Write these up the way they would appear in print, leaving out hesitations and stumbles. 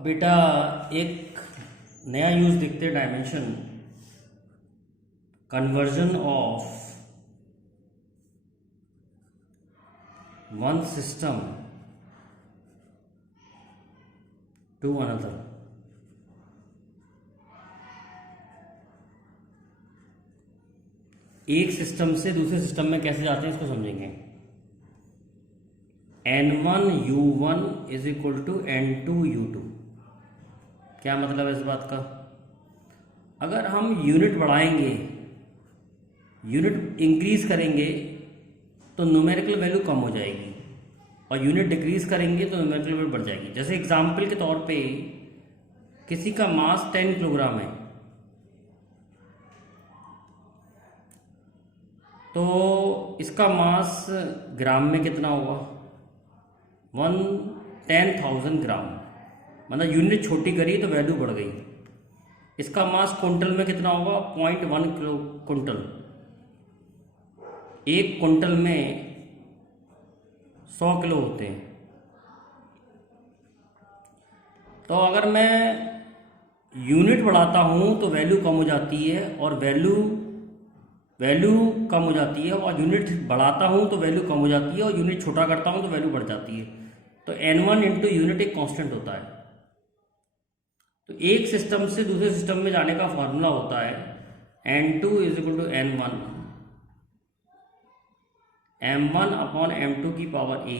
बेटा एक नया यूज देखते हैं, dimension conversion of one system to another. एक सिस्टम से दूसरे सिस्टम में कैसे जाते हैं इसको समझेंगे। N1U1 is equal to N2U2। क्या मतलब है इस बात का? अगर हम यूनिट बढ़ाएंगे, यूनिट इंक्रीज करेंगे तो न्यूमेरिकल वैल्यू कम हो जाएगी, और यूनिट डिक्रीज करेंगे तो न्यूमेरिकल वैल्यू बढ़ जाएगी। जैसे एग्जाम्पल के तौर पे किसी का मास 10 किलोग्राम है, तो इसका मास ग्राम में कितना होगा? 10,000 ग्राम। मतलब यूनिट छोटी करी तो वैल्यू बढ़ गई। इसका मास क्विंटल में कितना होगा? 0.1 किलो क्विंटल। एक क्विंटल में 100 किलो होते हैं। तो अगर मैं यूनिट बढ़ाता हूं तो वैल्यू कम हो जाती है, और वैल्यू कम हो जाती है, और यूनिट बढ़ाता हूं तो वैल्यू कम हो जाती है, और यूनिट छोटा करता हूं तो वैल्यू बढ़ जाती है। तो N1 इंटू यूनिट एक कांस्टेंट होता है। तो एक सिस्टम से दूसरे सिस्टम में जाने का फॉर्मूला होता है N2 is equal to N1 M1 upon M2 की power A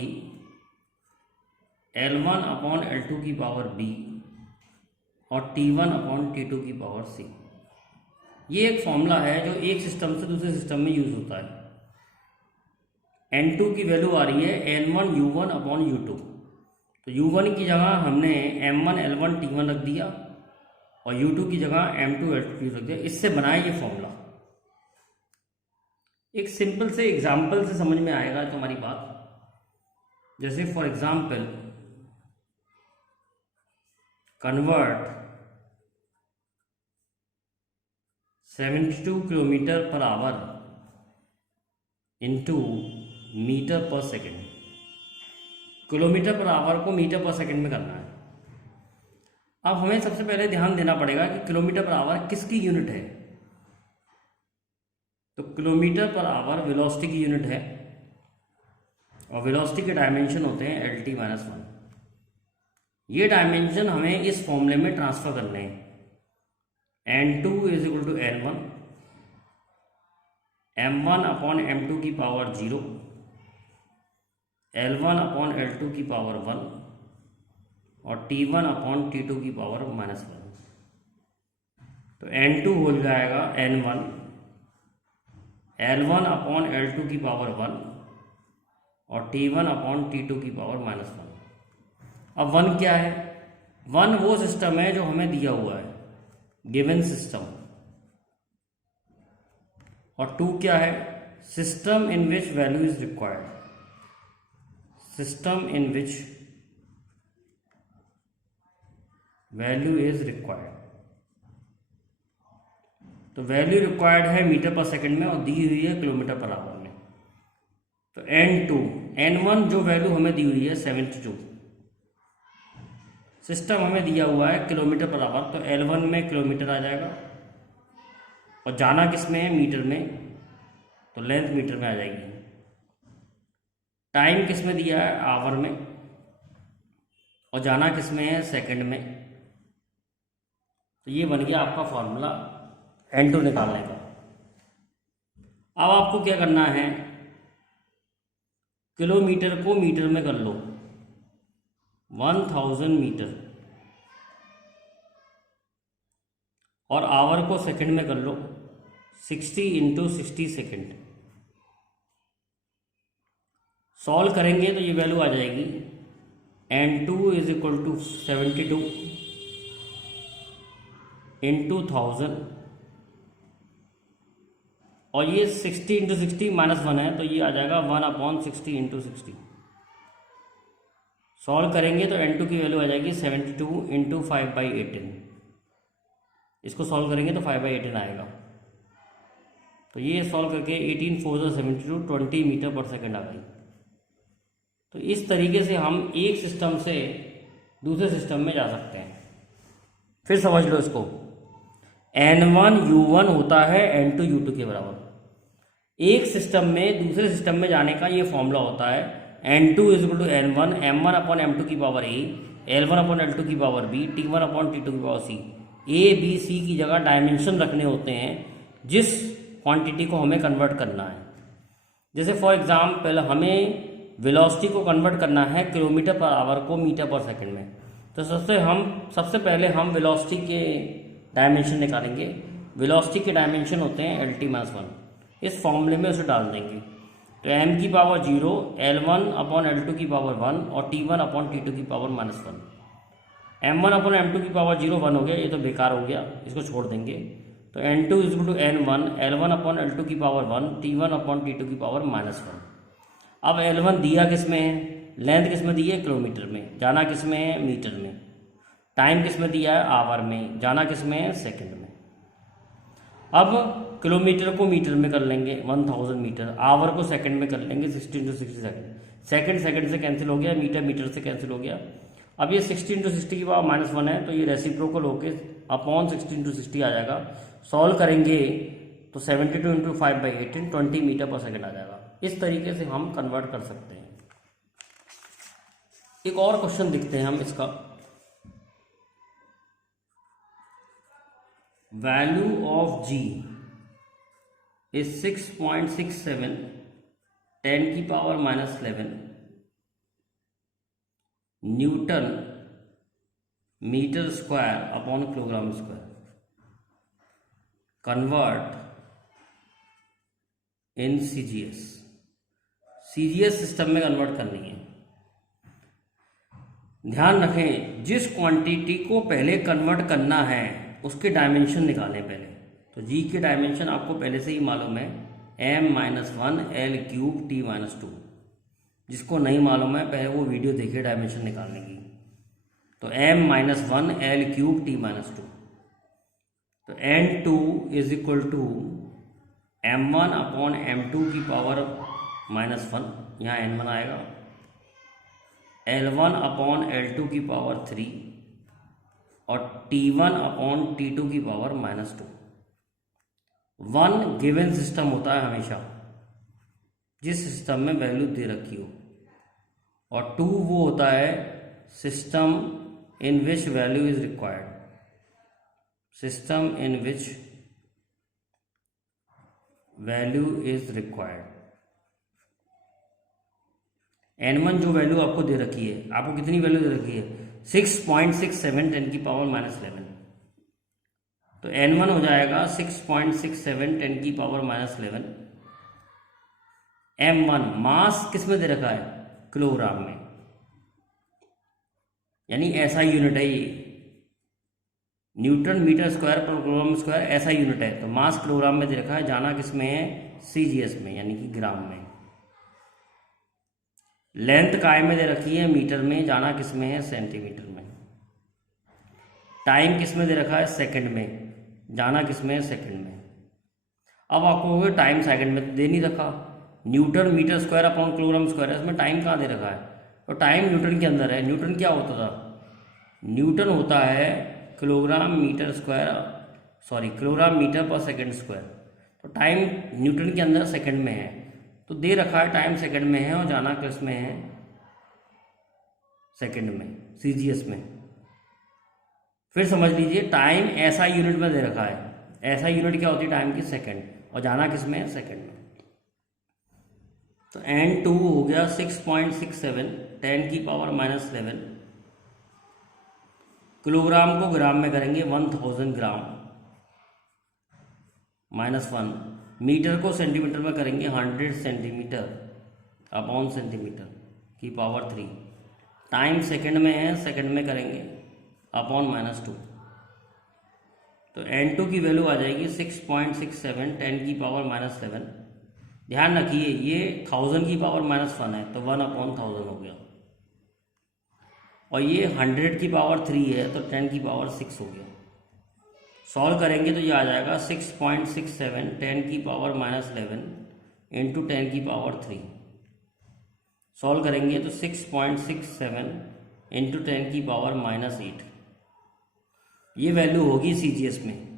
L1 upon L2 की पावर B और T1 अपॉन T2 की पावर C। ये एक फॉर्मूला है जो एक सिस्टम से दूसरे सिस्टम में यूज होता है। N2 की वैल्यू आ रही है N1U1 अपॉन U2। तो U1 की जगह हमने M1 L1 T1 रख दिया, और U2 की जगह M2 L2 रख दिया। इससे बनाया ये फॉर्मूला। एक सिंपल से एग्जाम्पल से समझ में आएगा तुम्हारी बात। जैसे for example, convert 72 kilometre per hour into metre पर सेकेंड। किलोमीटर पर आवर को मीटर पर सेकेंड में करना है। अब हमें सबसे पहले ध्यान देना पड़ेगा कि किलोमीटर पर आवर किसकी यूनिट है। तो किलोमीटर पर आवर वेलोसिटी की यूनिट है, और वेलोसिटी के डायमेंशन होते हैं LT-1। ये डायमेंशन हमें इस फॉर्मूले में ट्रांसफर करने हैं। N2 is equal to N1 M1 upon M2 की पावर 0 L1 अपॉन L2 की पावर 1 और T1 अपॉन T2 की पावर -1। तो N2 हो जाएगा N1 L1 अपॉन L2 की पावर 1 और T1 अपॉन T2 की पावर -1। अब 1 क्या है? 1 वो सिस्टम है जो हमें दिया हुआ है, गिवन सिस्टम। और 2 क्या है? System in which value is required. System in which value is required. तो वैल्यू रिक्वायर्ड है मीटर पर सेकंड में, और दी हुई है किलोमीटर पर आवर में। तो N2 N1 जो वैल्यू हमें दी हुई है 72, सिस्टम हमें दिया हुआ है किलोमीटर पर आवर। तो L1 में किलोमीटर आ जाएगा, और जाना किस में है? मीटर में। तो लेंथ मीटर में आ जाएगी। टाइम किस में दिया है? आवर में। और जाना किस में है? सेकंड में। तो ये बन गया आपका फॉर्मूला N2 निकालने का। अब आपको क्या करना है? किलोमीटर को मीटर में कर लो, 1000 मीटर, और आवर को सेकंड में कर लो, 60 इंटू 60 सेकेंड। सॉल्व करेंगे तो ये वैल्यू आ जाएगी N2 is equal to 72 into 1000, और ये 60 इंटू 60 -1 है, तो ये आ जाएगा 1 अपॉन 60 इंटू 60। सॉल्व करेंगे तो N2 की वैल्यू आ जाएगी 72 इंटू 5/18। इसको सॉल्व करेंगे तो 5/18 आएगा। तो ये सॉल्व करके 18 4 72 20 मीटर पर सेकेंड आ गई। तो इस तरीके से हम एक सिस्टम से दूसरे सिस्टम में जा सकते हैं। फिर समझ लो इसको, n1 u1 होता है n2 u2 के बराबर। एक सिस्टम में दूसरे सिस्टम में जाने का ये फॉर्मूला होता है, n2 is equal to n1 m1 upon m2 की power a, l1 upon l2 की power b, t1 upon t2 की power c। a b c की जगह डायमेंशन रखने होते हैं जिस क्वांटिटी को हमें कन्वर्ट करना है। जैसे फॉर एग्जाम्पल हमें वेलोसिटी को कन्वर्ट करना है किलोमीटर पर आवर को मीटर पर सेकंड में, तो सबसे पहले हम वेलोसिटी के डायमेंशन निकालेंगे। वेलोसिटी के डायमेंशन होते हैं LT-1। इस फॉर्मूले में उसे डाल देंगे, तो m की पावर 0, l1 अपॉन l2 की पावर 1 और t1 अपॉन t2 की पावर -1। m1 अपॉन m2 की पावर 0 1 हो गया, ये तो बेकार हो गया, इसको छोड़ देंगे। तो n2 is equal to n1 l1 upon l2 की पावर 1 t1 अपॉन t2 की पावर -1। अब l1 दिया किस में है, लेंथ किस में दी है, किलोमीटर में, जाना किस में है, मीटर में। टाइम किस में दिया है, आवर में, जाना किस में है, सेकंड में। अब किलोमीटर को मीटर में कर लेंगे 1000 मीटर, आवर को सेकंड में कर लेंगे 60 × 60 सेकंड। सेकंड से कैंसिल हो गया, मीटर से कैंसिल हो गया। अब ये 60 × 60 की पावर -1 है, तो ये रेसिप्रोकल होके अपॉन 60 × 60 आ जाएगा। सॉल्व करेंगे तो 72 × 5/18 20 मीटर पर सेकंड आ जाएगा। इस तरीके से हम कन्वर्ट कर सकते हैं। एक और क्वेश्चन देखते हैं हम इसका। वैल्यू ऑफ g इज 6.67 10 की power -11 newton metre square upon kilogram square. Convert in CGS system में कन्वर्ट करनी है। ध्यान रखें, जिस क्वांटिटी को पहले कन्वर्ट करना है उसके डायमेंशन निकालें पहले। तो जी के डायमेंशन आपको पहले से ही मालूम है, m-1 l³ t-2। जिसको नहीं मालूम है पहले वो वीडियो देखिए डायमेंशन निकालने की। तो m-1 l³ t-2। तो n2 is equal to m1 upon m2 की पावर -1, यहाँ n1 आएगा, l1 अपॉन l2 की पावर 3 और t1 अपॉन t2 की पावर -2। 1 गिवन सिस्टम होता है हमेशा जिस सिस्टम में वैल्यू दे रखी हो, और 2 वो होता है system in which value is required. System in which value is required. n1 जो वैल्यू आपको दे रखी है, आपको कितनी वैल्यू दे रखी है, 6.67 10 की पावर -11। तो n1 हो जाएगा 6.67 10 की पावर -11। m1 मास किस में दे रखा है, किलोग्राम में, यानी ऐसा यूनिट है ये, न्यूटन मीटर स्क्वायर पर किलोग्राम स्क्वायर ऐसा यूनिट है। तो मास किलोग्राम में दे रखा है, जाना किस में है, सीजीएस में, यानी कि ग्राम में। लेंथ काय में दे रखी है, मीटर में, जाना किस में है, सेंटीमीटर में। टाइम किस में दे रखा है, सेकंड में, जाना किस में है, सेकंड में। अब आपको टाइम सेकंड में दे नहीं रखा, newton metre square upon kilogram square है, इसमें टाइम कहाँ दे रखा है, तो टाइम न्यूटन के अंदर है। न्यूटन क्या होता था, न्यूटन होता है किलोग्राम मीटर पर सेकंड स्क्वायर। तो टाइम न्यूटन के अंदर सेकंड में है, तो दे रखा है टाइम सेकंड में है और जाना किस में है, सेकंड में, सीजीएस में। फिर समझ लीजिए टाइम ऐसा यूनिट में दे रखा है, ऐसा यूनिट क्या होती है टाइम की, सेकंड, और जाना किस में है, सेकंड में। तो n2 हो गया 6.67 10 की पावर -11। किलोग्राम को ग्राम में करेंगे 1000 ग्राम -1। मीटर को सेंटीमीटर में करेंगे 100 सेंटीमीटर अपॉन सेंटीमीटर की पावर 3। टाइम सेकंड में है, सेकंड में करेंगे अपॉन -2। तो n2 की वैल्यू आ जाएगी 6.67 10 की पावर -11। ध्यान रखिए ये 1000 की पावर -1 है, तो 1 अपॉन 1000 हो गया, और ये 100 की पावर 3 है, तो 10 की पावर 6 हो गया। सॉल्व करेंगे तो ये आ जाएगा 6.67 10 की पावर -11 इंटू 10 की पावर 3। सॉल्व करेंगे तो 6.67 इंटू 10 की पावर -8। ये वैल्यू होगी सीजीएस में।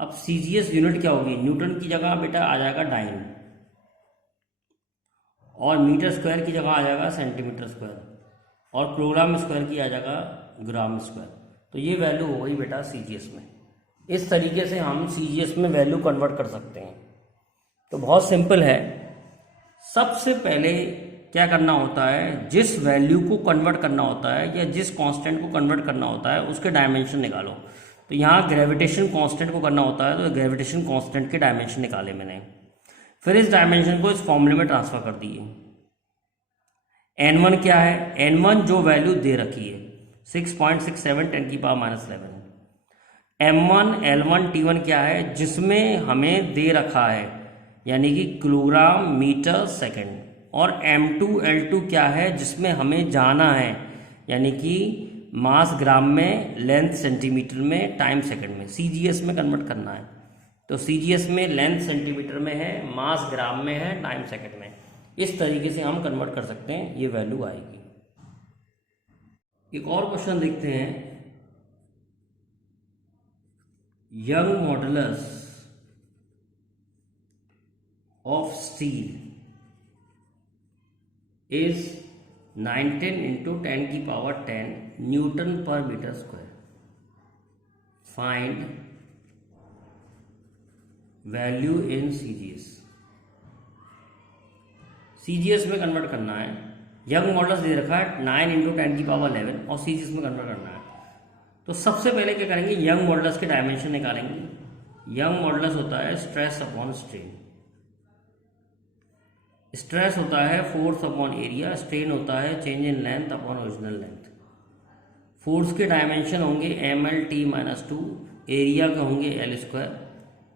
अब सीजीएस यूनिट क्या होगी, न्यूटन की जगह बेटा आ जाएगा डाइन, और मीटर स्क्वायर की जगह आ जाएगा सेंटीमीटर स्क्वायर, और किलोग्राम स्क्वायर की आ जाएगा ग्राम स्क्वायर। तो ये वैल्यू हो गई बेटा सीजीएस में। इस तरीके से हम सीजीएस में वैल्यू कन्वर्ट कर सकते हैं। तो बहुत सिंपल है। सबसे पहले क्या करना होता है, जिस वैल्यू को कन्वर्ट करना होता है या जिस कांस्टेंट को कन्वर्ट करना होता है उसके डायमेंशन निकालो। तो यहाँ ग्रेविटेशन कांस्टेंट को करना होता है, तो ग्रेविटेशन कांस्टेंट के डायमेंशन निकाले मैंने। फिर इस डायमेंशन को इस फॉर्मूले में ट्रांसफर कर दिए। n1 क्या है, n1 जो वैल्यू दे रखी है 6.67 10 की पावर -11। m1 l1 t1 क्या है, जिसमें हमें दे रखा है यानी कि किलोग्राम मीटर सेकंड। और m2 l2 क्या है, जिसमें हमें जाना है यानी कि मास ग्राम में, लेंथ सेंटीमीटर में, टाइम सेकंड में। सीजीएस में कन्वर्ट करना है तो सीजीएस में लेंथ सेंटीमीटर में है, मास ग्राम में है, टाइम सेकंड में। इस तरीके से हम कन्वर्ट कर सकते हैं, ये वैल्यू आएगी। एक और क्वेश्चन देखते हैं। Young modulus of steel is 19 into 10 की पावर 10 न्यूटन पर metre square. Find value in CGS. CGS में कन्वर्ट करना है। यंग मॉडुलस दे रखा है 9 into 10 की पावर 11 और सीजीएस में कन्वर्ट करना है। तो सबसे पहले क्या करेंगे, यंग मॉडुलस के डायमेंशन निकालेंगे। यंग मॉडुलस होता है स्ट्रेस अपॉन स्ट्रेन। स्ट्रेस होता है फोर्स अपॉन एरिया, स्ट्रेन होता है change in length upon original length. Force के डायमेंशन होंगे ml/t-2, एरिया के होंगे l²,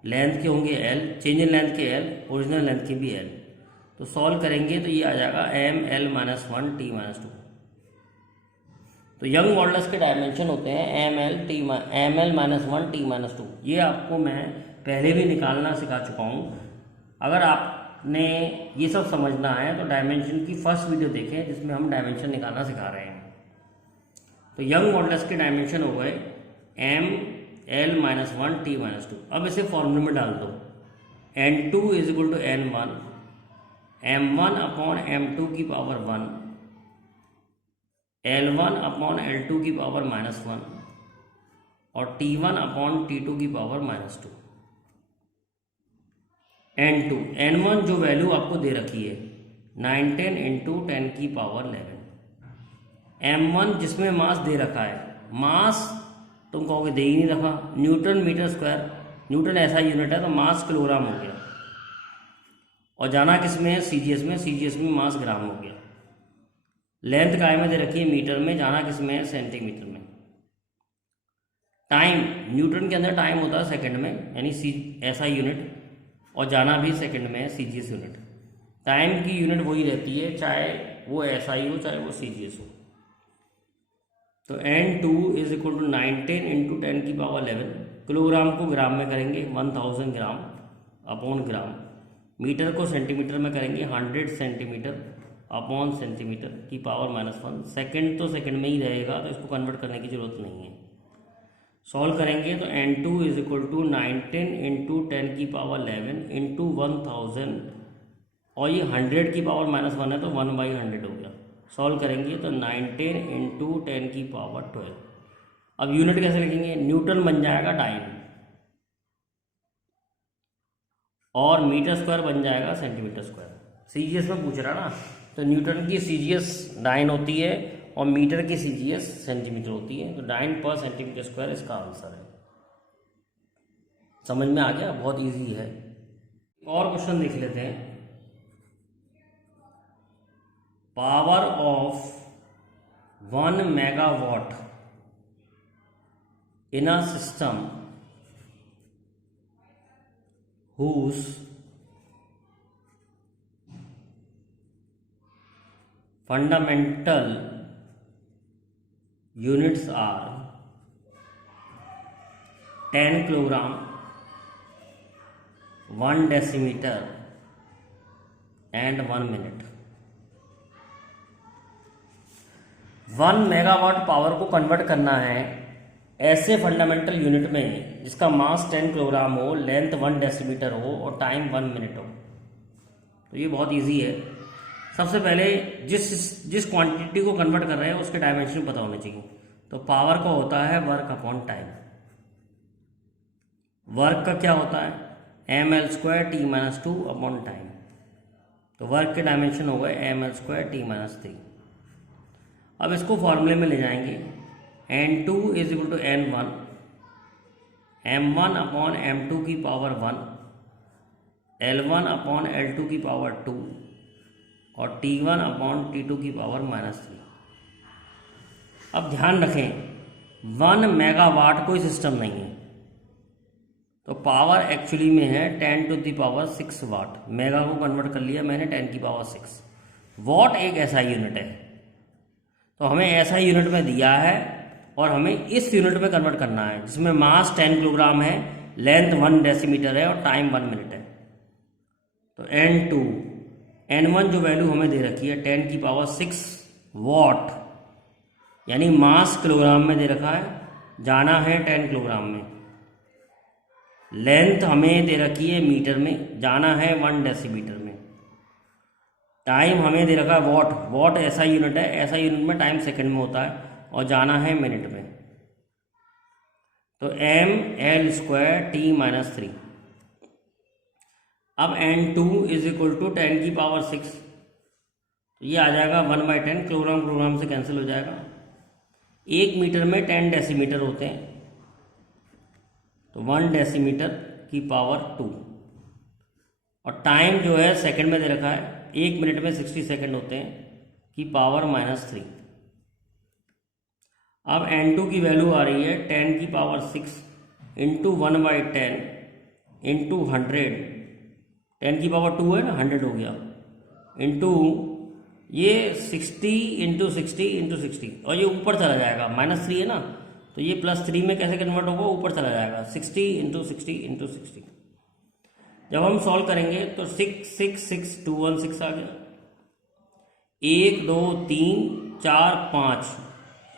लेंथ के होंगे l, चेंज इन लेंथ के l, ओरिजिनल लेंथ के भी l। तो सॉल्व करेंगे तो ये आ जाएगा ml-1t-2। तो यंग मॉडुलस के डायमेंशन होते हैं ml-1t-2। ये आपको मैं पहले भी निकालना सिखा चुका हूँ। अगर आपने ये सब समझना है तो डायमेंशन की फर्स्ट वीडियो देखें जिसमें हम डायमेंशन निकालना सिखा रहे हैं। तो यंग मॉडुलस के डायमेंशन हो गए ml-1t-2। अब इसे फॉर्मूले में डाल दो। n2 = n1, m1 upon m2 की पावर 1, l1 अपॉन l2 की पावर -1 और t1 अपॉन t2 की पावर -2। n2 n1 जो वैल्यू आपको दे रखी है 19 into 10 की पावर 11। m1 जिसमें मास दे रखा है, मास तुम कहोगे दे ही नहीं रखा, न्यूटन मीटर स्क्वायर, न्यूटन ऐसा यूनिट है तो मास किलोग्राम हो गया। और जाना किस में है, सीजीएस में, सीजीएस में मास ग्राम हो गया। लेंथ काय में दे रखी है मीटर में, जाना किस में है, सेंटीमीटर में। टाइम न्यूटन के अंदर टाइम होता है सेकंड में, यानी ऐसा यूनिट, और जाना भी सेकंड में है, सीजीएस यूनिट। टाइम की यूनिट वही रहती है चाहे वो एसआई हो चाहे वो सीजीएस हो। तो n2 = 19 into 10 की पावर 11। किलोग्राम को ग्राम में करेंगे 1000 ग्राम अपॉन ग्राम। मीटर को सेंटीमीटर में करेंगे 100 सेंटीमीटर अपॉन सेंटीमीटर की पावर -1। सेकंड तो सेकंड में ही रहेगा तो इसको कन्वर्ट करने की ज़रूरत नहीं है। सॉल्व करेंगे तो n2 = 19 into 10 की पावर 11 into 1000, और ये 100 की पावर -1 है तो 1/100 हो गया। सॉल्व करेंगे तो 19 into 10 की पावर 12। अब यूनिट कैसे लिखेंगे, न्यूटन बन जाएगा डाइन और मीटर स्क्वायर बन जाएगा सेंटीमीटर स्क्वायर। सीजीएस में पूछ रहा ना, तो न्यूटन की सीजीएस डाइन होती है और मीटर की सीजीएस सेंटीमीटर होती है, तो डाइन पर सेंटीमीटर स्क्वायर इसका आंसर है। समझ में आ गया, बहुत इजी है। और क्वेश्चन देख लेते हैं। Power of 1 megawatt in a system whose fundamental units are 10 kilogram, 1 decimeter and 1 minute। 1 megawatt power को कन्वर्ट करना है ऐसे फंडामेंटल यूनिट में जिसका मास 10 किलोग्राम हो, लेंथ 1 डेसीमीटर हो और टाइम 1 मिनट हो। तो ये बहुत इजी है। सबसे पहले जिस क्वांटिटी को कन्वर्ट कर रहे हैं उसके डायमेंशन पता होने चाहिए। तो पावर का होता है वर्क अपॉन टाइम। वर्क का क्या होता है, ml² t-2 अपॉन टाइम। तो वर्क के डायमेंशन हो गए ml² t-3। अब इसको फॉर्मूले में ले जाएंगे, n2 is equal to n1 m1 upon m2 की पावर 1 l1 अपॉन l2 की पावर 2 और t1 अपॉन t2 की पावर -3। अब ध्यान रखें 1 मेगावाट कोई सिस्टम नहीं है, तो पावर एक्चुअली में है 10⁻6 वाट। मेगा को कन्वर्ट कर लिया मैंने 10⁻6। वॉट एक ऐसा यूनिट है, तो हमें ऐसा यूनिट में दिया है और हमें इस यूनिट में कन्वर्ट करना है जिसमें मास 10 किलोग्राम है, लेंथ 1 डेसीमीटर है और टाइम 1 मिनट है। तो n2 n1 जो वैल्यू हमें दे रखी है 10⁻6 वॉट, यानी मास किलोग्राम में दे रखा है, जाना है 10 किलोग्राम में। लेंथ हमें दे रखी है मीटर में, जाना है 1 डेसीमीटर में। टाइम हमें दे रखा है वॉट, वॉट ऐसा यूनिट है, ऐसा यूनिट में टाइम सेकंड में होता है और जाना है मिनट में। तो ml² t-3। अब n2 इज इक्वल टू 10⁻6, तो ये आ जाएगा 1/10, किलोग्राम किलोग्राम से कैंसिल हो जाएगा। 1 मीटर में 10 डेसीमीटर होते हैं, तो 1 डेसीमीटर की पावर 2 और टाइम जो है सेकंड में दे रखा है, 1 मिनट में 60 सेकंड होते हैं की पावर -3। अब n2 की वैल्यू आ रही है 10⁻6 इंटू 1/10 इंटू 100, 10⁻2 है ना, 100 हो गया, इंटू ये 60 इंटू 60 इंटू 60 और ये ऊपर चला जाएगा, -3 है ना, तो ये +3 में कैसे कन्वर्ट होगा, ऊपर चला जाएगा, 60 इंटू 60 इंटू 60। जब हम सॉल्व करेंगे तो 6 6 6 216 आ गया। 1 2 3 4 5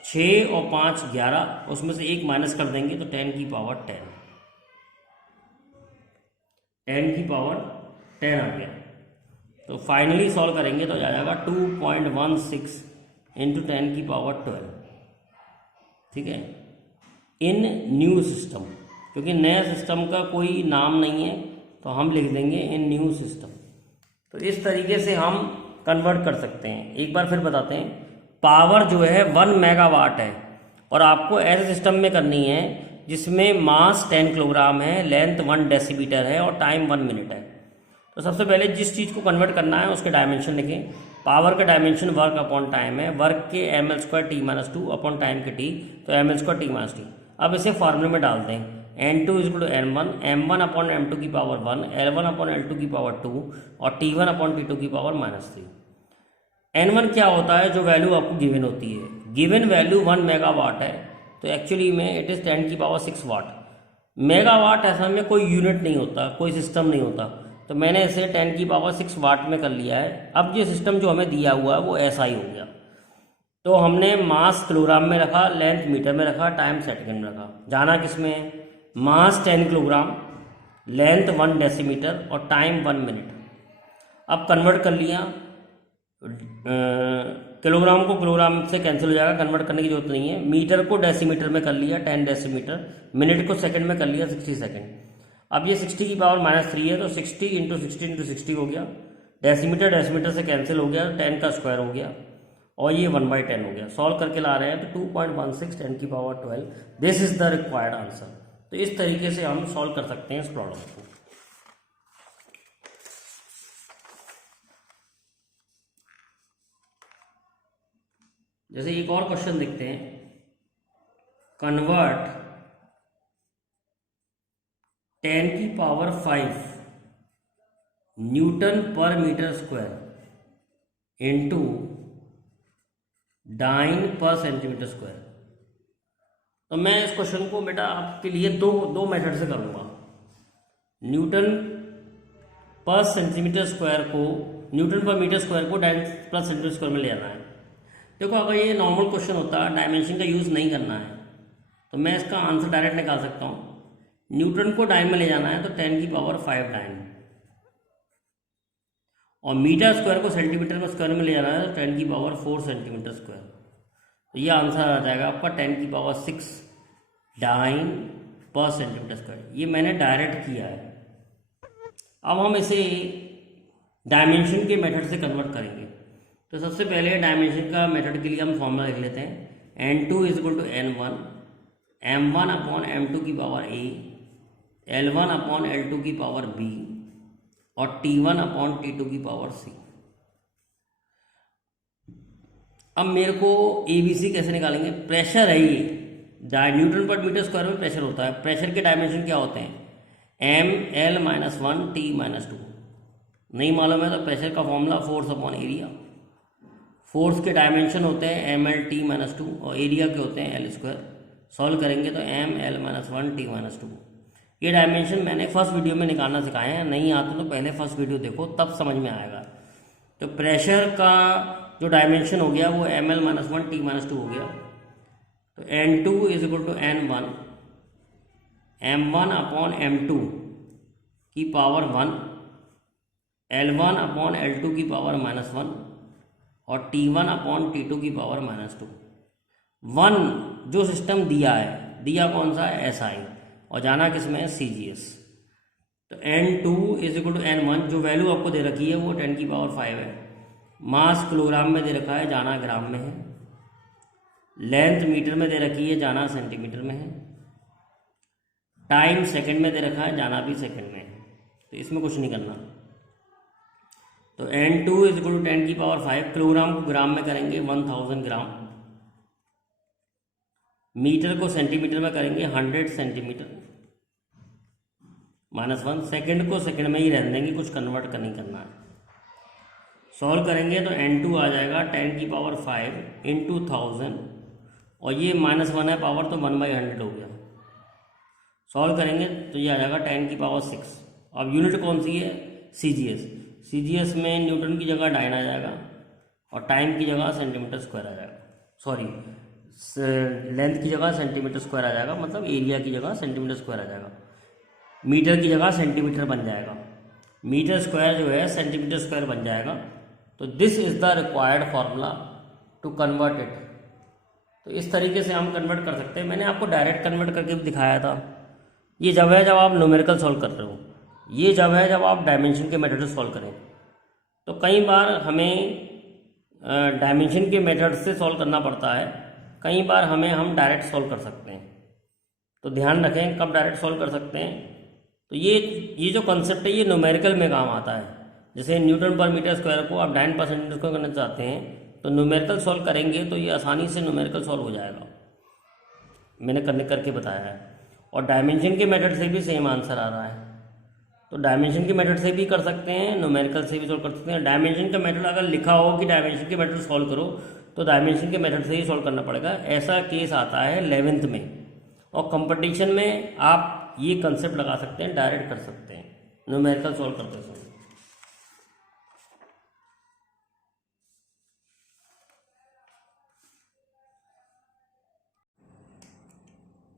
6 और 5 11, उसमें से 1 माइनस कर देंगे तो 10 की पावर 10 आ गया। तो फाइनली सॉल्व करेंगे तो आ जाएगा 2.16 इंटू 10 की पावर 12। ठीक है, इन न्यू सिस्टम, क्योंकि नया सिस्टम का कोई नाम नहीं है तो हम लिख देंगे इन न्यू सिस्टम। तो इस तरीके से हम कन्वर्ट कर सकते हैं। एक बार फिर बताते हैं, पावर जो है 1 मेगावाट है और आपको ऐसे सिस्टम में करनी है जिसमें मास 10 किलोग्राम है, लेंथ 1 डेसीमीटर है और टाइम 1 मिनट है। तो सबसे पहले जिस चीज़ को कन्वर्ट करना है उसके डायमेंशन लिखें। पावर का डायमेंशन वर्क अपॉन टाइम है, वर्क के ml² t-2 अपॉन टाइम के t, तो ml² t-t। अब इसे फार्मूले में डालते हैं, n2 is to n1 m1 upon m2 की पावर 1 l1 अपॉन l2 की पावर 2 और t1 अपॉन t2 की पावर -3। n1 क्या होता है, जो वैल्यू आपको गिवन होती है, गिवन वैल्यू 1 मेगावाट है, तो एक्चुअली में इट इज़ 10⁻6 वाट। मेगावाट ऐसा में कोई यूनिट नहीं होता, कोई सिस्टम नहीं होता, तो मैंने इसे 10⁻6 वाट में कर लिया है। अब ये सिस्टम जो हमें दिया हुआ है वो ऐसा ही हो गया। तो हमने मास किलोग्राम में रखा, लेंथ मीटर में रखा, टाइम सेकंड में रखा। जाना किस में है, मास 10 किलोग्राम, लेंथ 1 डेसीमीटर और टाइम 1 मिनट। अब कन्वर्ट कर लिया, किलोग्राम को किलोग्राम से कैंसिल हो जाएगा, कन्वर्ट करने की जरूरत नहीं है। मीटर को डेसीमीटर में कर लिया 10 डेसीमीटर, मिनट को सेकंड में कर लिया 60 सेकंड। अब ये 60 की पावर -3 है, तो 60 इंटू 60 इंटू 60 हो गया, डेसीमीटर डेसीमीटर से कैंसिल हो गया, 10 का स्क्वायर हो गया और ये 1/10 हो गया। सॉल्व करके ला रहे हैं तो 2.16 10 की power 12, this is the required answer. तो इस तरीके से हम सॉल्व कर सकते हैं इस प्रॉब्लम को। जैसे एक और क्वेश्चन देखते हैं, कन्वर्ट 10 की पावर 5 न्यूटन पर मीटर स्क्वायर इंटू डाइन पर सेंटीमीटर स्क्वायर। तो मैं इस क्वेश्चन को बेटा आपके लिए दो मेथड से करूँगा। न्यूटन पर सेंटीमीटर स्क्वायर को, न्यूटन पर मीटर स्क्वायर को डाइन पर सेंटीमीटर स्क्वायर में ले आना है। देखो, अगर ये नॉर्मल क्वेश्चन होता, डायमेंशन का यूज़ नहीं करना है, तो मैं इसका आंसर डायरेक्ट निकाल सकता हूँ। न्यूटन को डाइन में ले जाना है तो 10⁵ डाइन, और मीटर स्क्वायर को सेंटीमीटर में स्क्वायर में ले जाना है तो 10⁴ सेंटीमीटर स्क्वायर। तो ये आंसर आ जाएगा आपका 10⁶ डाइन पर सेंटीमीटर स्क्वायर। ये मैंने डायरेक्ट किया है। अब हम इसे डायमेंशन के मेथड से कन्वर्ट करेंगे। तो सबसे पहले डायमेंशन का मेथड के लिए हम फॉर्मूला लिख लेते हैं। n2 = n1, m1/m2⁴ a, L1/L2⁴ b और T1/T2⁴ c। अब मेरे को ABC कैसे निकालेंगे? प्रेशर है ये, न्यूटन पर मीटर स्क्वायर में प्रेशर होता है। प्रेशर के डायमेंशन क्या होते हैं? ml-1 T-2। नहीं मालूम है तो प्रेशर का फॉर्मूला फोर्स/एरिया। फोर्स के डायमेंशन होते हैं ml-T-2 और एरिया के होते हैं L²। सॉल्व करेंगे तो ml-1 T-2। ये डायमेंशन मैंने फर्स्ट वीडियो में निकालना सिखाए हैं, नहीं आता तो पहले फर्स्ट वीडियो देखो तब समझ में आएगा। तो प्रेशर का जो डायमेंशन हो गया वो ml-1 T-2 हो गया। तो n2 = n1, m1/m2 की पावर 1, L1/L2⁻⁻1 और T1/T2⁻2। 1 जो सिस्टम दिया है, दिया कौन सा है? SI, और जाना किस में है? CGS। तो n2 = n1 जो वैल्यू आपको दे रखी है वो 10⁵ है। मास किलोग्राम में दे रखा है, जाना ग्राम में है। लेंथ मीटर में दे रखी है, जाना सेंटीमीटर में है। टाइम सेकंड में दे रखा है, जाना भी सेकंड में है। तो इसमें कुछ नहीं करना। तो n2 = 10⁵ किलोग्राम को ग्राम में करेंगे 1000 ग्राम, मीटर को सेंटीमीटर में करेंगे 100 सेंटीमीटर -1, सेकंड को सेकंड में ही रहने देंगे, कुछ कन्वर्ट नहीं करना है। सॉल्व करेंगे तो n2 आ जाएगा 10⁵ × 1000, और ये -1 है पावर तो 1/100 हो गया। सॉल्व करेंगे तो ये आ जाएगा 10⁶। अब यूनिट कौन सी है? CGS। CGS में न्यूटन की जगह डाइन आ जाएगा और टाइम की जगह सेंटीमीटर स्क्वायर आ जाएगा, सॉरी लेंथ की जगह सेंटीमीटर स्क्वायर आ जाएगा, मतलब एरिया की जगह सेंटीमीटर स्क्वायर आ जाएगा। मीटर की जगह सेंटीमीटर बन जाएगा, मीटर स्क्वायर जो है सेंटीमीटर स्क्वायर बन जाएगा। तो this is the required formula to convert it. तो इस तरीके से हम कन्वर्ट कर सकते हैं। मैंने आपको डायरेक्ट कन्वर्ट करके भी दिखाया था। ये जब है जब आप न्यूमेरिकल सॉल्व कर रहे हो, ये जब है जब आप डायमेंशन के मेथड से सॉल्व करें। तो कई बार हमें डायमेंशन के मेथड से सॉल्व करना पड़ता है, कई बार हम डायरेक्ट सॉल्व कर सकते हैं। तो ध्यान रखें कब डायरेक्ट सॉल्व कर सकते हैं। तो ये जो कॉन्सेप्ट है ये न्यूमेरिकल में काम आता है। जैसे न्यूटन पर मीटर स्क्वायर को आप डाइन पर सेंटीमीटर स्क्वायर करना चाहते हैं तो न्यूमेरिकल सॉल्व करेंगे तो ये आसानी से न्यूमेरिकल सॉल्व हो जाएगा, मैंने करके बताया है। और डायमेंशन के मेथड से भी सेम आंसर आ रहा है। तो डायमेंशन के मेथड से भी कर सकते हैं, न्यूमेरिकल से भी सॉल्व कर सकते हैं। डायमेंशन का मेथड अगर लिखा हो कि डायमेंशन के मेथड सॉल्व करो तो डायमेंशन के मेथड से ही सॉल्व करना पड़ेगा। ऐसा केस आता है 11th में, और कंपटीशन में आप ये कंसेप्ट लगा सकते हैं, डायरेक्ट कर सकते हैं न्यूमेरिकल सॉल्व करते समय।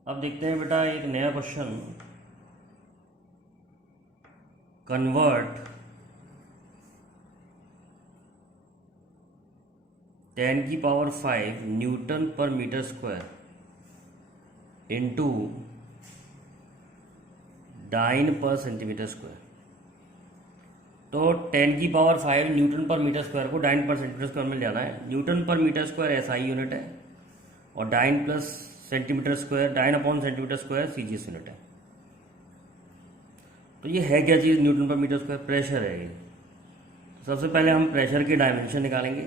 अब देखते हैं बेटा एक नया क्वेश्चन। कन्वर्ट 10⁵ न्यूटन पर मीटर स्क्वायर इंटू डाइन पर सेंटीमीटर स्क्वायर। तो 10⁵ न्यूटन पर मीटर स्क्वायर को डाइन पर सेंटीमीटर स्क्वायर में ले जाना है। न्यूटन पर मीटर स्क्वायर SI यूनिट है और डाइन प्लस सेंटीमीटर स्क्वायर, डाइन/सेंटीमीटर स्क्वायर CGS यूनिट है। तो ये है क्या चीज़? न्यूटन पर मीटर स्क्वायर प्रेशर है ये। सबसे पहले हम प्रेशर के डायमेंशन निकालेंगे।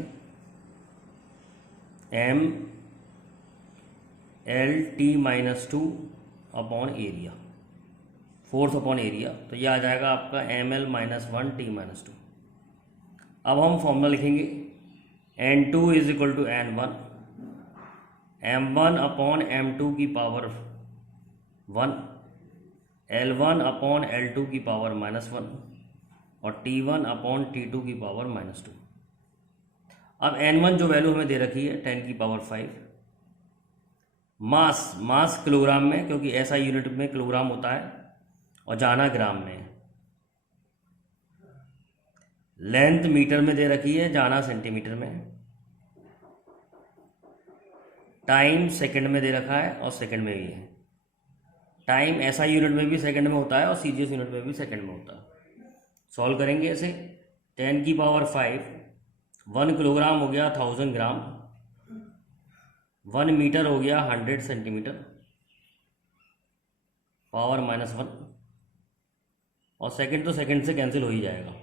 mL/T-2 upon area, force upon area. तो ये आ जाएगा आपका mL-1 T-2। अब हम फॉर्मूला लिखेंगे। n2 = n1, m1/m2⁻1, L1/L2⁻⁻1 और T1/T2⁻2। अब n1 जो वैल्यू हमें दे रखी है 10⁵, मास मास किलोग्राम में, क्योंकि SI यूनिट में किलोग्राम होता है, और जाना ग्राम में। लेंथ मीटर में दे रखी है, जाना सेंटीमीटर में। टाइम सेकंड में दे रखा है और सेकंड में भी है। टाइम SI यूनिट में भी सेकंड में होता है और CGS यूनिट में भी सेकंड में होता है। सॉल्व करेंगे इसे। 10 की पावर 5, 1 किलोग्राम हो गया 1000 ग्राम, 1 मीटर हो गया 100 सेंटीमीटर, पावर -1, और सेकंड तो सेकंड से कैंसिल हो ही जाएगा।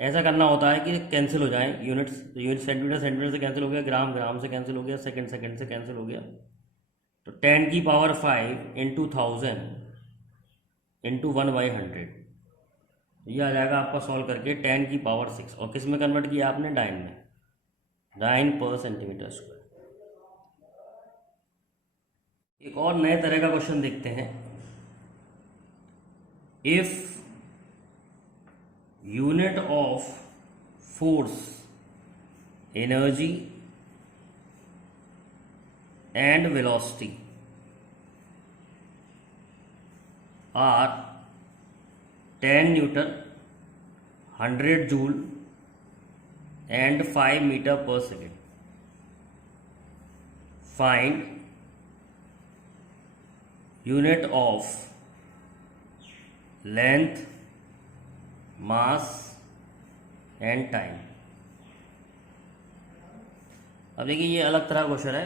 ऐसा करना होता है कि कैंसिल हो जाए यूनिट्स। तो यूनिट सेंटीमीटर सेंटीमीटर से कैंसिल हो गया, ग्राम ग्राम से कैंसिल हो गया, सेकंड सेकंड से कैंसिल हो गया। तो 10 की पावर 5 इंटू 1000 इंटू 1/100, ये आ जाएगा आपका सॉल्व करके 10 की पावर 6। और किस में कन्वर्ट किया आपने? डाइन में, डाइन पर सेंटीमीटर स्क्वायर। एक और नए तरह का क्वेश्चन देखते हैं। If unit of force, energy and velocity are 10 newton, 100 joule and 5 meter per second. Find unit of length, mass and time. अब देखिए ये अलग तरह का क्वेश्चन है।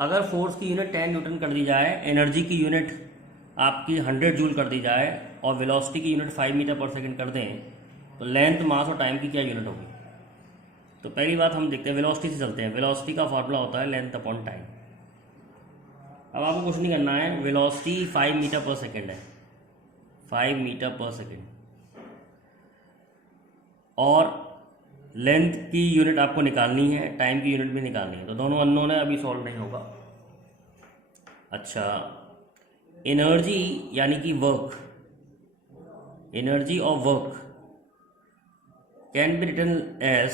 अगर फोर्स की यूनिट 10 न्यूटन कर दी जाए, एनर्जी की यूनिट आपकी 100 जूल कर दी जाए और वेलोसिटी की यूनिट 5 मीटर पर सेकंड कर दें, तो लेंथ, मास और टाइम की क्या यूनिट होगी? तो पहली बात हम देखते हैं, वेलोसिटी से चलते हैं। वेलोसिटी का फॉर्मूला होता है लेंथ अपॉन टाइम। अब आपको कुछ नहीं करना है, वेलोसिटी 5 मीटर पर सेकंड है, 5 मीटर पर सेकंड, और लेंथ की यूनिट आपको निकालनी है, टाइम की यूनिट भी निकालनी है। तो दोनों अननोन है, अभी सॉल्व नहीं होगा। अच्छा, एनर्जी यानी कि work, energy of work can be written as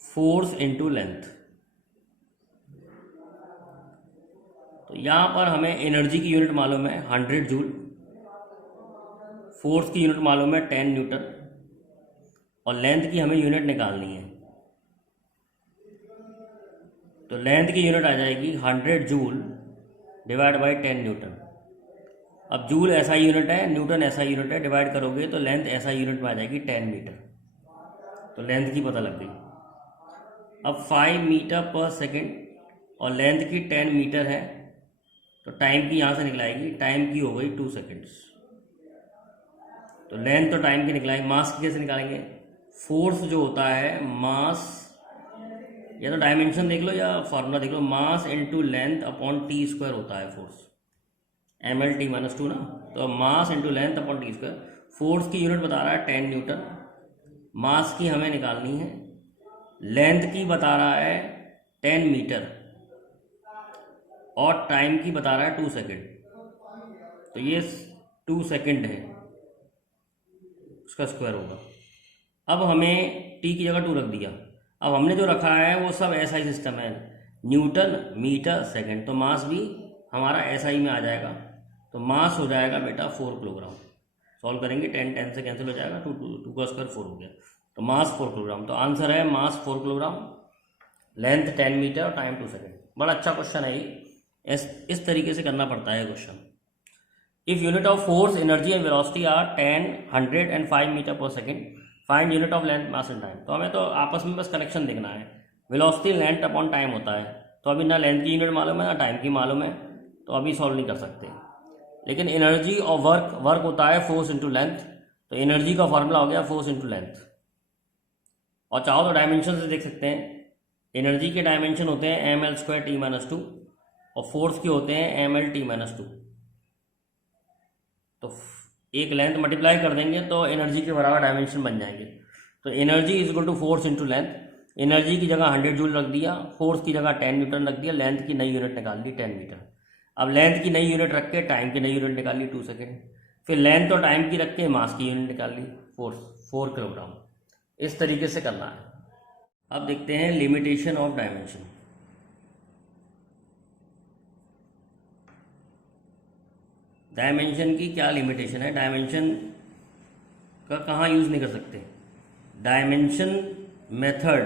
force into length. तो यहां पर हमें एनर्जी की यूनिट मालूम है 100 जूल, फोर्स की यूनिट मालूम है 10 न्यूटन, और लेंथ की हमें यूनिट निकालनी है। तो लेंथ की यूनिट आ जाएगी 100 जूल डिवाइड बाई 10 न्यूटन। अब जूल SI यूनिट है, न्यूटन SI यूनिट है, डिवाइड करोगे तो लेंथ SI यूनिट में आ जाएगी 10 मीटर। तो लेंथ की पता लग गई। अब 5 मीटर पर सेकंड और लेंथ की 10 मीटर है, तो टाइम की यहाँ से निकलाएगी, टाइम की हो गई 2 सेकेंड्स। तो लेंथ तो टाइम की निकलाएगी। मास की कैसे निकालेंगे? फोर्स जो होता है, मास, या तो डायमेंशन देख लो या फॉर्मूला देख लो, mass into length upon T square होता है फोर्स, mL/t-2 ना। तो mass into length upon T square. Force की यूनिट बता रहा है 10 न्यूटन, मास की हमें निकालनी है, लेंथ की बता रहा है 10 मीटर, और टाइम की बता रहा है 2 सेकेंड। तो ये 2 सेकेंड है, उसका स्क्वायर होगा। अब हमें टी की जगह 2 रख दिया। अब हमने जो रखा है वो सब SI सिस्टम है, न्यूटन, मीटर, सेकेंड। तो मास भी हमारा SI में आ जाएगा। तो मास हो जाएगा बेटा 4 किलोग्राम। सॉल्व करेंगे, 10 10 से कैंसिल हो जाएगा, 2 का स्क्वायर 4 हो गया। तो मास 4 किलोग्राम। तो आंसर है मास 4 किलोग्राम, लेंथ 10 मीटर और टाइम 2 सेकेंड। बड़ा अच्छा क्वेश्चन है ये। इस तरीके से करना पड़ता है question. If unit of force, energy and velocity are 10, 100 and 5 metre पर second, find unit of length, mass and time. तो हमें तो आपस में बस कनेक्शन देखना है। वेलोसिटी लेंथ अपॉन टाइम होता है, तो अभी ना लेंथ की यूनिट मालूम है ना टाइम की मालूम है, तो अभी सॉल्व नहीं कर सकते। लेकिन एनर्जी और वर्क होता है फोर्स इंटू लेंथ। तो एनर्जी का फॉर्मूला हो गया फोर्स इंटू लेंथ। और चाहो तो डायमेंशन से देख सकते हैं। एनर्जी के डायमेंशन होते हैं mL²T-2 और फोर्स के होते हैं mL/T-2। तो एक लेंथ मल्टीप्लाई कर देंगे तो एनर्जी के बराबर डायमेंशन बन जाएंगे। तो energy is equal to force into length. Energy की जगह 100 जूल रख दिया, फोर्स की जगह 10 न्यूटन रख दिया, लेंथ की नई यूनिट निकाल दी 10 मीटर। अब लेंथ की नई यूनिट रख के टाइम की नई यूनिट निकाल ली 2 सेकेंड। फिर लेंथ और टाइम की रख के मास की यूनिट निकाल ली 4 किलोग्राम। इस तरीके से करना है। अब देखते हैं लिमिटेशन ऑफ डायमेंशन। डायमेंशन की क्या लिमिटेशन है, डायमेंशन का कहाँ यूज़ नहीं कर सकते। Dimension method,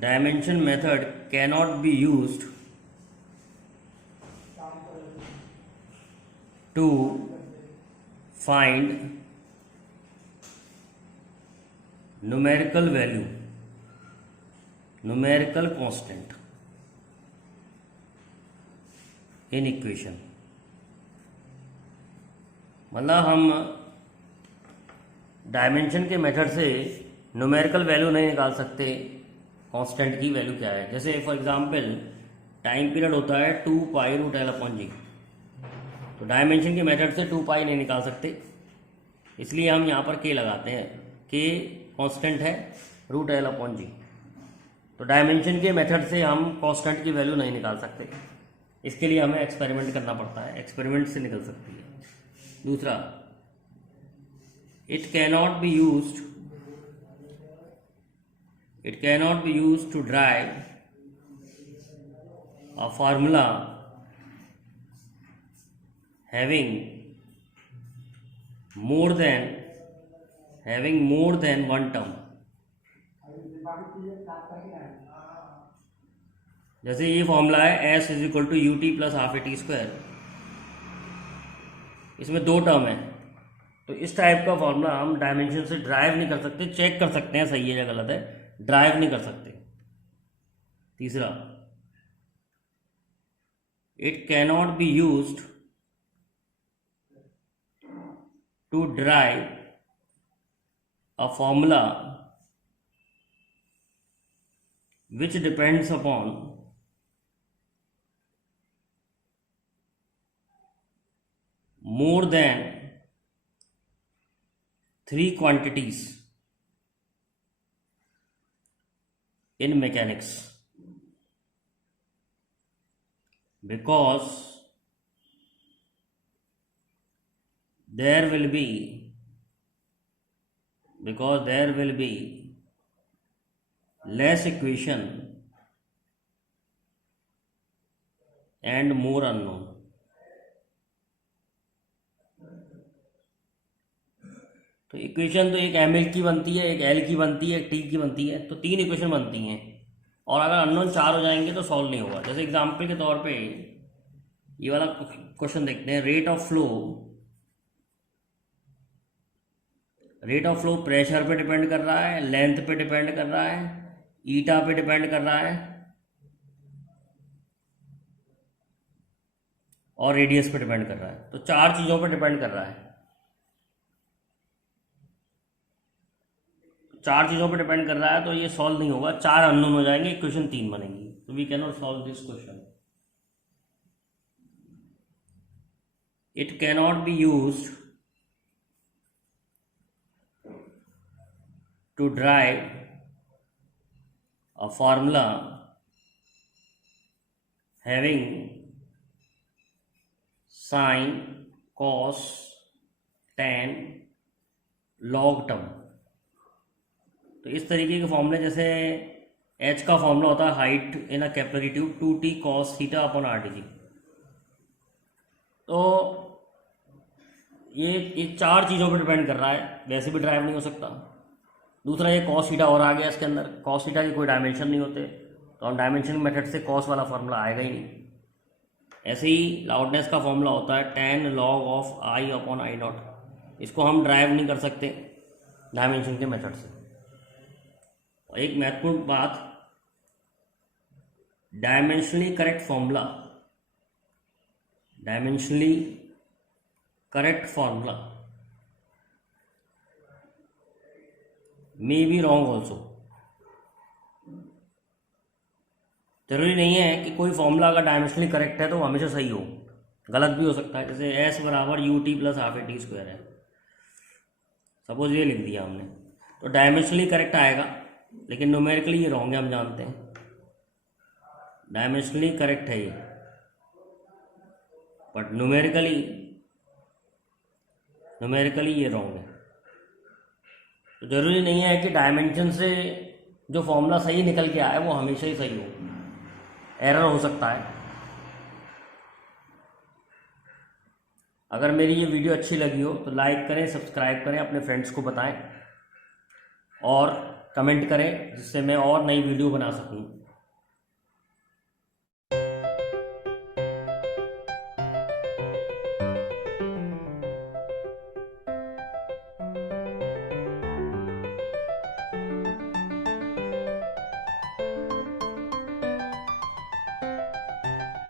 dimension method cannot be used to find numerical value, numerical constant in equation। मतलब हम डायमेंशन के मेथड से न्यूमेरिकल वैल्यू नहीं निकाल सकते कांस्टेंट की वैल्यू क्या है। जैसे फॉर एग्जांपल टाइम पीरियड होता है 2 पाई रूट एल अपॉन जी, तो डायमेंशन के मेथड से 2 पाई नहीं निकाल सकते, इसलिए हम यहाँ पर के लगाते हैं। के कांस्टेंट है रूट एल अपॉन जी, तो डायमेंशन के मेथड से हम कांस्टेंट की वैल्यू नहीं निकाल सकते, इसके लिए हमें एक्सपेरिमेंट करना पड़ता है, एक्सपेरिमेंट से निकल सकती है। दूसरा, it cannot be used to drive a formula having more than one term. जैसे ये फॉर्मूला है s is equal to u t plus half a t square, इसमें 2 टर्म है, तो इस टाइप का फॉर्मूला हम डायमेंशन से ड्राइव नहीं कर सकते, चेक कर सकते हैं सही है या गलत है, ड्राइव नहीं कर सकते। तीसरा, it cannot be used to drive a formula which depends upon more than 3 quantities in mechanics, because there will be less equation and more unknown। तो इक्वेशन तो एक एम एल की बनती है, एक एल की बनती है, एक टी की बनती है, तो 3 इक्वेशन बनती हैं, और अगर अननोन 4 हो जाएंगे तो सॉल्व नहीं होगा। जैसे एग्जांपल के तौर पे ये वाला क्वेश्चन देखते हैं, रेट ऑफ फ्लो प्रेशर पे डिपेंड कर रहा है, लेंथ पे डिपेंड कर रहा है, ईटा पे डिपेंड कर रहा है, और रेडियस पे डिपेंड कर रहा है। तो 4 चीज़ों पे डिपेंड कर रहा है, 4 चीज़ों पे डिपेंड कर रहा है, तो ये सॉल्व नहीं होगा, 4 अननोन हो जाएंगे, इक्वेशन 3 बनेंगी, तो we can not solve this question. It cannot be used to derive a formula having sin, cos, tan, log term। तो इस तरीके के फॉर्मूले, जैसे h का फॉर्मूला होता है height in a capillary tube 2t cos theta upon RTG। तो ये 4 चीज़ों पर डिपेंड कर रहा है, वैसे भी ड्राइव नहीं हो सकता। दूसरा, ये कॉस थीटा और आ गया इसके अंदर, कॉस थीटा की कोई डायमेंशन नहीं होते, तो हम डायमेंशन मेथड से कॉस वाला फार्मूला आएगा ही नहीं। ऐसे ही लाउडनेस का फॉर्मूला होता है tan log of I upon I not, इसको हम ड्राइव नहीं कर सकते डायमेंशन के मेथड से। और एक महत्वपूर्ण बात, dimensionally correct formula may be wrong also. जरूरी नहीं है कि कोई फॉर्मूला अगर डायमेंशनली करेक्ट है तो वो हमेशा सही हो, गलत भी हो सकता है। जैसे एस बराबर you t plus half a t square है, सपोज ये लिख दिया हमने, तो डायमेंशनली करेक्ट आएगा, लेकिन न्यूमेरिकली ये रॉन्ग है, हम जानते हैं डायमेंशनली करेक्ट है ये, बट न्यूमेरिकली ये रॉन्ग है। तो ज़रूरी नहीं है कि डायमेंशन से जो फॉर्मूला सही निकल के आए वो हमेशा ही सही हो, एरर हो सकता है। अगर मेरी ये वीडियो अच्छी लगी हो तो लाइक करें, सब्सक्राइब करें, अपने फ्रेंड्स को बताएं और कमेंट करें, जिससे मैं और नई वीडियो बना सकूं।